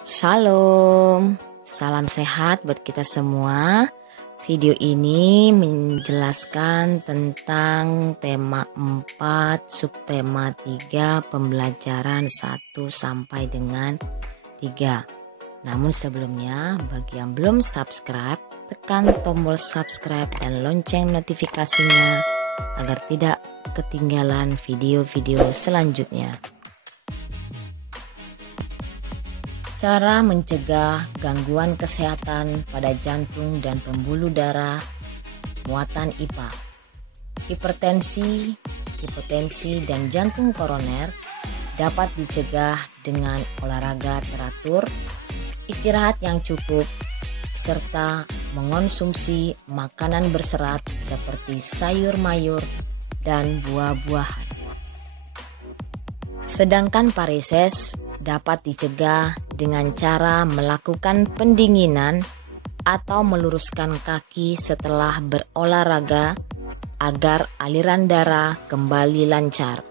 Shalom, salam sehat buat kita semua. Video ini menjelaskan tentang tema 4, subtema 3, pembelajaran 1 sampai dengan 3. Namun sebelumnya, bagi yang belum subscribe, tekan tombol subscribe dan lonceng notifikasinya agar tidak ketinggalan video-video selanjutnya. Cara mencegah gangguan kesehatan pada jantung dan pembuluh darah, muatan IPA, hipertensi, hipotensi, dan jantung koroner dapat dicegah dengan olahraga teratur, istirahat yang cukup, serta mengonsumsi makanan berserat seperti sayur mayur dan buah-buahan. Sedangkan varises dapat dicegah dengan cara melakukan pendinginan atau meluruskan kaki setelah berolahraga agar aliran darah kembali lancar.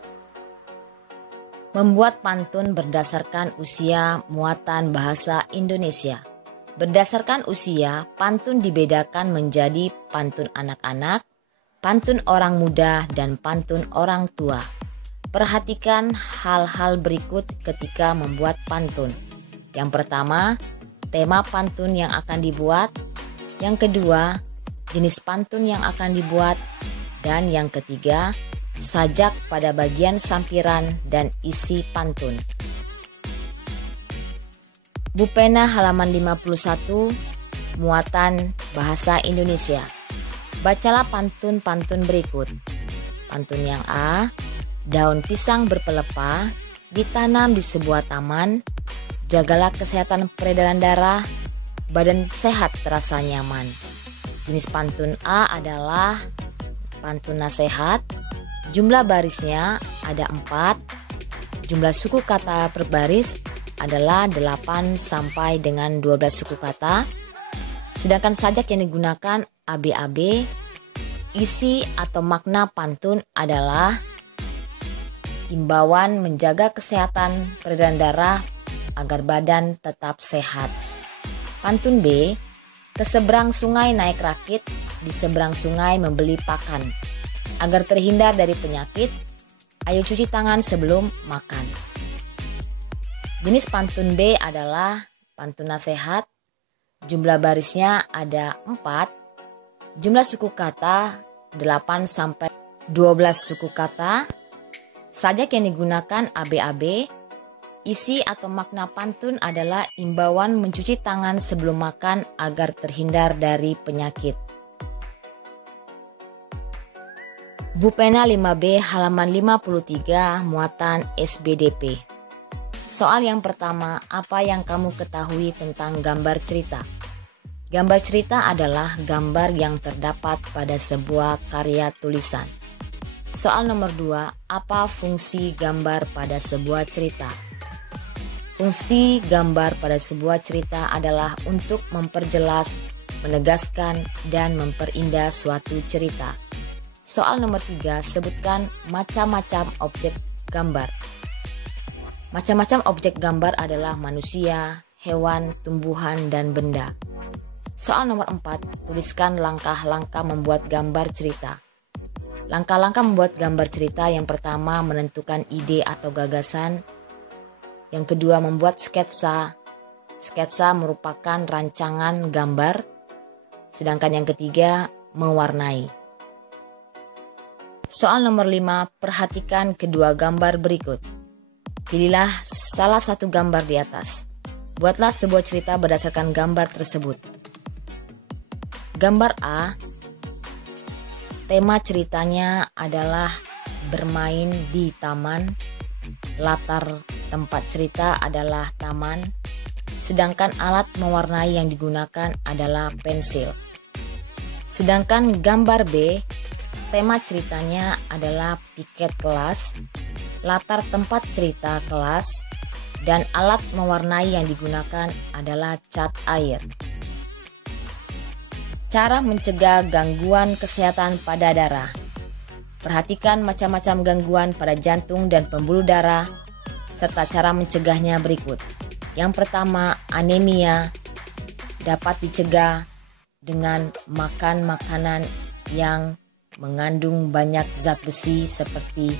Membuat pantun berdasarkan usia muatan bahasa Indonesia. Berdasarkan usia, pantun dibedakan menjadi pantun anak-anak, pantun orang muda, dan pantun orang tua. Perhatikan hal-hal berikut ketika membuat pantun. Yang pertama, tema pantun yang akan dibuat. Yang kedua, jenis pantun yang akan dibuat. Dan yang ketiga, sajak pada bagian sampiran dan isi pantun. Bupena halaman 51, muatan bahasa Indonesia. Bacalah pantun-pantun berikut. Pantun yang A, daun pisang berpelepah, ditanam di sebuah taman, jagalah kesehatan peredaran darah, badan sehat terasa nyaman. Jenis pantun A adalah pantun nasihat, jumlah barisnya ada 4, jumlah suku kata per baris adalah 8 sampai dengan 12 suku kata, sedangkan sajak yang digunakan ABAB, isi atau makna pantun adalah imbauan menjaga kesehatan peredaran darah agar badan tetap sehat. Pantun B, ke seberang sungai naik rakit, di seberang sungai membeli pakan. Agar terhindar dari penyakit, ayo cuci tangan sebelum makan. Jenis pantun B adalah pantun nasihat, jumlah barisnya ada 4, jumlah suku kata 8 sampai 12 suku kata, sajak yang digunakan ABAB, isi atau makna pantun adalah imbauan mencuci tangan sebelum makan agar terhindar dari penyakit. Bupena 5B halaman 53, muatan SBDP. Soal yang pertama, apa yang kamu ketahui tentang gambar cerita? Gambar cerita adalah gambar yang terdapat pada sebuah karya tulisan. Soal nomor 2, apa fungsi gambar pada sebuah cerita? Fungsi gambar pada sebuah cerita adalah untuk memperjelas, menegaskan, dan memperindah suatu cerita. Soal nomor 3, sebutkan macam-macam objek gambar. Macam-macam objek gambar adalah manusia, hewan, tumbuhan, dan benda. Soal nomor 4, tuliskan langkah-langkah membuat gambar cerita. Langkah-langkah membuat gambar cerita: yang pertama, menentukan ide atau gagasan. Yang kedua, membuat sketsa. Sketsa merupakan rancangan gambar. Sedangkan yang ketiga, mewarnai. Soal nomor 5, perhatikan kedua gambar berikut. Pilihlah salah satu gambar di atas. Buatlah sebuah cerita berdasarkan gambar tersebut. Gambar A, tema ceritanya adalah bermain di taman. Latar tempat cerita adalah taman. Sedangkan alat mewarnai yang digunakan adalah pensil. Sedangkan gambar B, tema ceritanya adalah piket kelas. Latar tempat cerita kelas. Dan alat mewarnai yang digunakan adalah cat air. Cara mencegah gangguan kesehatan pada darah. Perhatikan macam-macam gangguan pada jantung dan pembuluh darah, serta cara mencegahnya berikut. Yang pertama, anemia dapat dicegah dengan makan makanan yang mengandung banyak zat besi seperti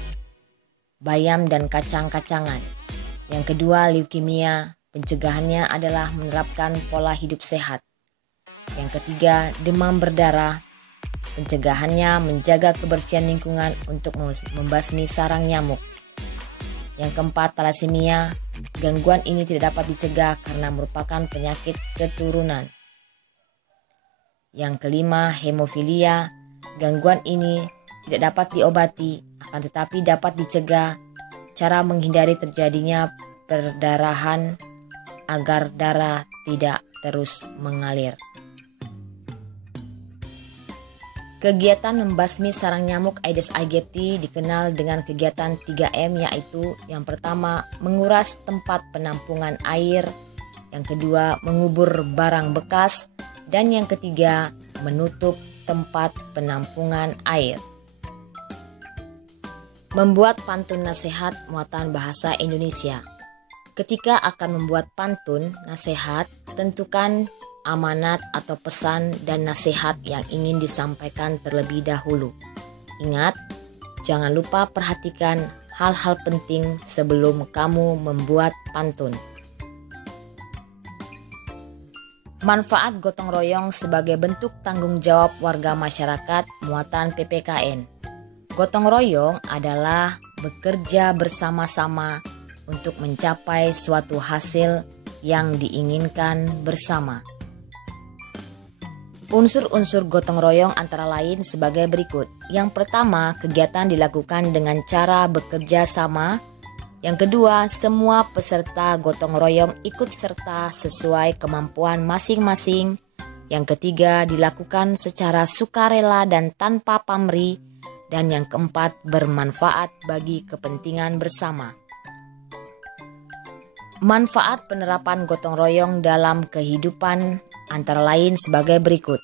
bayam dan kacang-kacangan. Yang kedua, leukemia, pencegahannya adalah menerapkan pola hidup sehat. Yang ketiga, demam berdarah, pencegahannya menjaga kebersihan lingkungan untuk membasmi sarang nyamuk. Yang keempat, talasemia, gangguan ini tidak dapat dicegah karena merupakan penyakit keturunan. Yang kelima, hemofilia, gangguan ini tidak dapat diobati, akan tetapi dapat dicegah. Cara menghindari terjadinya perdarahan agar darah tidak terus mengalir. Kegiatan membasmi sarang nyamuk Aedes aegypti dikenal dengan kegiatan 3M, yaitu yang pertama menguras tempat penampungan air, yang kedua mengubur barang bekas, dan yang ketiga menutup tempat penampungan air. Membuat pantun nasihat muatan bahasa Indonesia. Ketika akan membuat pantun nasihat, tentukan amanat atau pesan dan nasihat yang ingin disampaikan terlebih dahulu. Ingat, jangan lupa perhatikan hal-hal penting sebelum kamu membuat pantun. Manfaat gotong royong sebagai bentuk tanggung jawab warga masyarakat muatan PPKN. Gotong royong adalah bekerja bersama-sama untuk mencapai suatu hasil yang diinginkan bersama. Unsur-unsur gotong royong antara lain sebagai berikut. Yang pertama, kegiatan dilakukan dengan cara bekerja sama. Yang kedua, semua peserta gotong royong ikut serta sesuai kemampuan masing-masing. Yang ketiga, dilakukan secara sukarela dan tanpa pamrih. Dan yang keempat, bermanfaat bagi kepentingan bersama. Manfaat penerapan gotong royong dalam kehidupan antara lain sebagai berikut.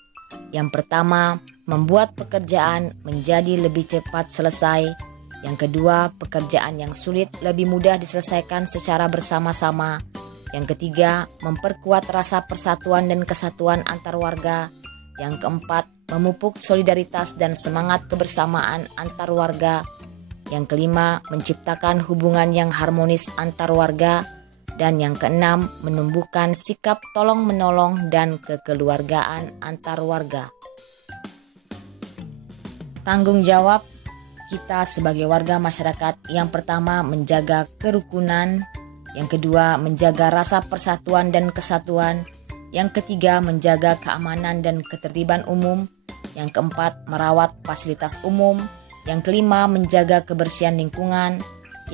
Yang pertama, membuat pekerjaan menjadi lebih cepat selesai. Yang kedua, pekerjaan yang sulit lebih mudah diselesaikan secara bersama-sama. Yang ketiga, memperkuat rasa persatuan dan kesatuan antar warga. Yang keempat, memupuk solidaritas dan semangat kebersamaan antar warga. Yang kelima, menciptakan hubungan yang harmonis antar warga. Dan yang keenam, menumbuhkan sikap tolong-menolong dan kekeluargaan antar warga. Tanggung jawab kita sebagai warga masyarakat, yang pertama menjaga kerukunan, yang kedua menjaga rasa persatuan dan kesatuan, yang ketiga menjaga keamanan dan ketertiban umum, yang keempat merawat fasilitas umum, yang kelima menjaga kebersihan lingkungan,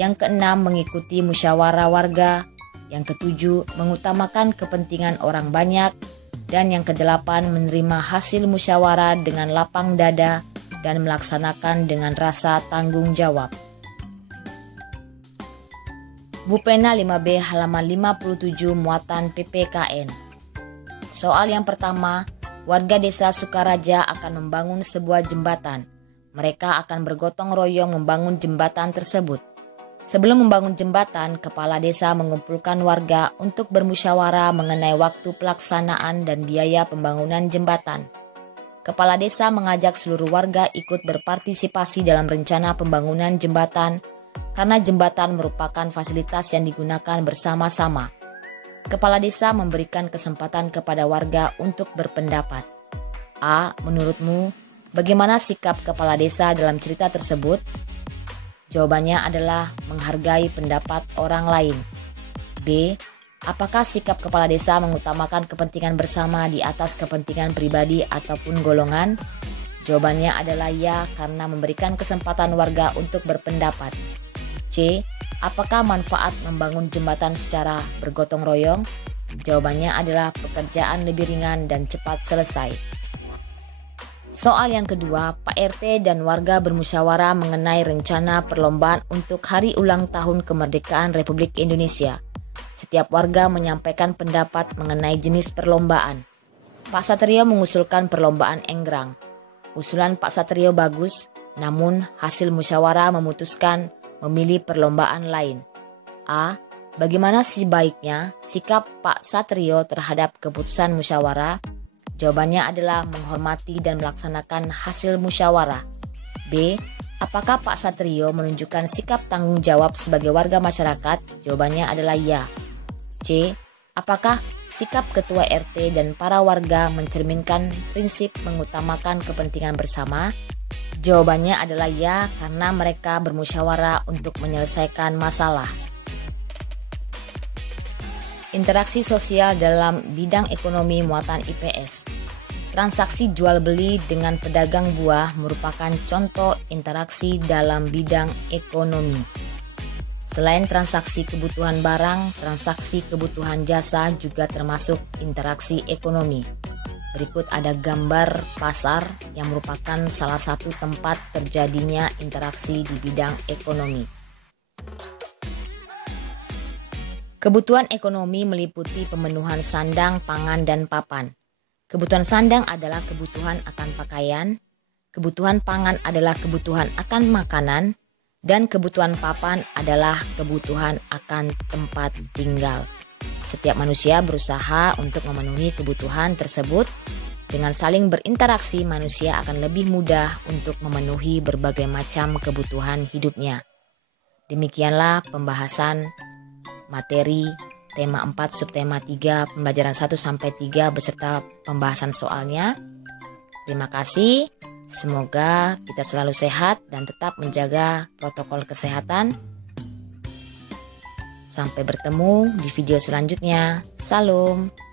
yang keenam mengikuti musyawarah warga, yang ketujuh mengutamakan kepentingan orang banyak, dan yang kedelapan menerima hasil musyawarah dengan lapang dada dan melaksanakan dengan rasa tanggung jawab. Bupena 5B halaman 57 muatan PPKN. Soal yang pertama, warga desa Sukaraja akan membangun sebuah jembatan. Mereka akan bergotong royong membangun jembatan tersebut. Sebelum membangun jembatan, kepala desa mengumpulkan warga untuk bermusyawarah mengenai waktu pelaksanaan dan biaya pembangunan jembatan. Kepala desa mengajak seluruh warga ikut berpartisipasi dalam rencana pembangunan jembatan karena jembatan merupakan fasilitas yang digunakan bersama-sama. Kepala desa memberikan kesempatan kepada warga untuk berpendapat. A. Menurutmu, bagaimana sikap kepala desa dalam cerita tersebut? Jawabannya adalah menghargai pendapat orang lain. B. Apakah sikap kepala desa mengutamakan kepentingan bersama di atas kepentingan pribadi ataupun golongan? Jawabannya adalah ya, karena memberikan kesempatan warga untuk berpendapat. C. Apakah manfaat membangun jembatan secara bergotong royong? Jawabannya adalah pekerjaan lebih ringan dan cepat selesai. Soal yang kedua, Pak RT dan warga bermusyawarah mengenai rencana perlombaan untuk Hari Ulang Tahun Kemerdekaan Republik Indonesia. Setiap warga menyampaikan pendapat mengenai jenis perlombaan. Pak Satrio mengusulkan perlombaan enggrang. Usulan Pak Satrio bagus, namun hasil musyawarah memutuskan memilih perlombaan lain. A. Bagaimana sebaiknya sikap Pak Satrio terhadap keputusan musyawarah? Jawabannya adalah menghormati dan melaksanakan hasil musyawarah. B. Apakah Pak Satrio menunjukkan sikap tanggung jawab sebagai warga masyarakat? Jawabannya adalah ya. C. Apakah sikap Ketua RT dan para warga mencerminkan prinsip mengutamakan kepentingan bersama? Jawabannya adalah ya, karena mereka bermusyawarah untuk menyelesaikan masalah. Interaksi sosial dalam bidang ekonomi muatan IPS. Transaksi jual beli dengan pedagang buah merupakan contoh interaksi dalam bidang ekonomi. Selain transaksi kebutuhan barang, transaksi kebutuhan jasa juga termasuk interaksi ekonomi. Berikut ada gambar pasar yang merupakan salah satu tempat terjadinya interaksi di bidang ekonomi. Kebutuhan ekonomi meliputi pemenuhan sandang, pangan, dan papan. Kebutuhan sandang adalah kebutuhan akan pakaian, kebutuhan pangan adalah kebutuhan akan makanan, dan kebutuhan papan adalah kebutuhan akan tempat tinggal. Setiap manusia berusaha untuk memenuhi kebutuhan tersebut. Dengan saling berinteraksi, manusia akan lebih mudah untuk memenuhi berbagai macam kebutuhan hidupnya. Demikianlah pembahasan materi tema 4 subtema 3 pembelajaran 1-3 beserta pembahasan soalnya. Terima kasih. Semoga kita selalu sehat dan tetap menjaga protokol kesehatan. Sampai bertemu di video selanjutnya. Salam.